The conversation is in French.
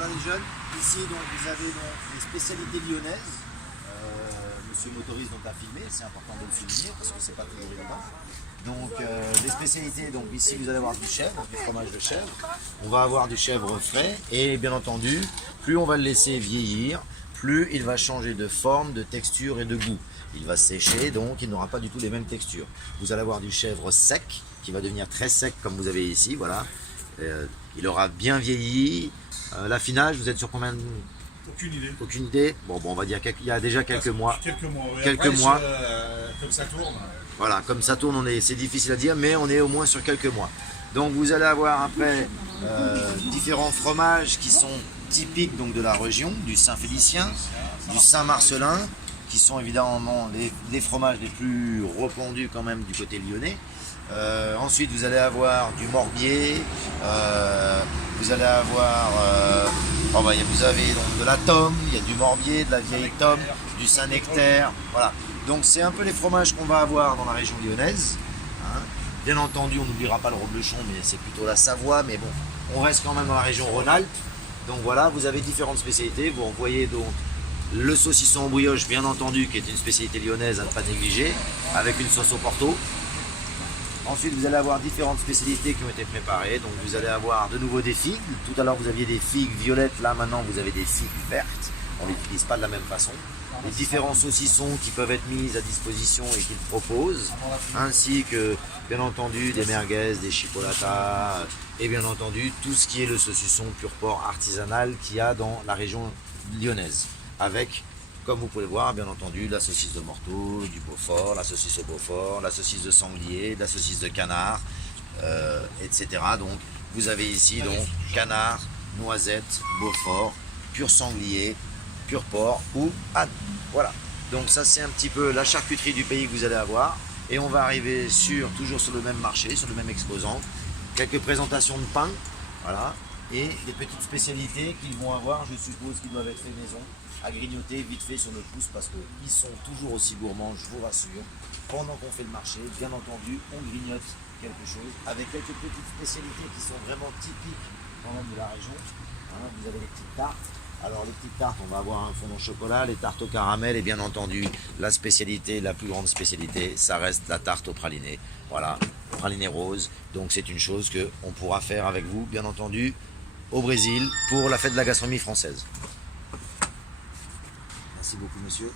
Voilà les jeunes. Ici donc vous avez donc les spécialités lyonnaises. Monsieur m'autorise donc à filmer, c'est important de le souligner parce que c'est pas toujours évident. Donc les spécialités, donc ici vous allez avoir du chèvre, du fromage de chèvre. On va avoir du chèvre frais et bien entendu, plus on va le laisser vieillir, plus il va changer de forme, de texture et de goût. Il va sécher, donc il n'aura pas du tout les mêmes textures. Vous allez avoir du chèvre sec, qui va devenir très sec comme vous avez ici, voilà. Il aura bien vieilli. L'affinage, vous êtes sur combien de... Aucune idée. Aucune idée. Bon, on va dire qu'il y a déjà quelques mois. Quelques mois, oui. Quelques Après, mois. Comme ça tourne. Voilà, comme ça tourne, c'est difficile à dire, mais on est au moins sur quelques mois. Donc vous allez avoir après différents fromages qui sont typiques donc, de la région, du Saint-Félicien, du Saint-Marcelin, qui sont évidemment les fromages les plus répandus quand même du côté lyonnais. Ensuite vous allez avoir du Morbier, vous allez avoir vous avez donc de la Tome, il y a du Morbier, de la vieille Tome, du Saint-Nectaire, voilà. Donc c'est un peu les fromages qu'on va avoir dans la région lyonnaise. Hein. Bien entendu, on n'oubliera pas le reblochon, mais c'est plutôt la Savoie, mais bon, on reste quand même dans la région Rhône-Alpes. Donc voilà, vous avez différentes spécialités. Vous voyez donc le saucisson en brioche, bien entendu, qui est une spécialité lyonnaise à ne pas négliger, avec une sauce au Porto. Ensuite, vous allez avoir différentes spécialités qui ont été préparées. Donc, vous allez avoir de nouveau des figues. Tout à l'heure, vous aviez des figues violettes. Là, maintenant, vous avez des figues vertes. On ne les utilise pas de la même façon. Les différents saucissons qui peuvent être mis à disposition et qu'ils proposent, ainsi que, bien entendu, des merguez, des chipolatas, et bien entendu, tout ce qui est le saucisson pur porc artisanal qu'il y a dans la région lyonnaise. Avec, comme vous pouvez le voir, bien entendu, la saucisse de Morteau, du Beaufort, la saucisse au Beaufort, la saucisse de sanglier, la saucisse de canard, etc. Donc, vous avez ici donc canard, noisette, Beaufort, pur sanglier, pur porc ou âne. Voilà. Donc ça, c'est un petit peu la charcuterie du pays que vous allez avoir. Et on va arriver toujours sur le même marché, sur le même exposant. Quelques présentations de pain, voilà. Et des petites spécialités qu'ils vont avoir, je suppose, qui doivent être fait maison, à grignoter vite fait sur le pouce parce qu'ils sont toujours aussi gourmands, je vous rassure. Pendant qu'on fait le marché, bien entendu, on grignote quelque chose avec quelques petites spécialités qui sont vraiment typiques quand même de la région. Hein, vous avez les petites tartes. Alors les petites tartes, on va avoir un fondant au chocolat, les tartes au caramel et bien entendu la spécialité, la plus grande spécialité, ça reste la tarte au praliné. Voilà, praliné rose. Donc c'est une chose qu'on pourra faire avec vous, bien entendu, au Brésil pour la fête de la gastronomie française. Merci beaucoup monsieur.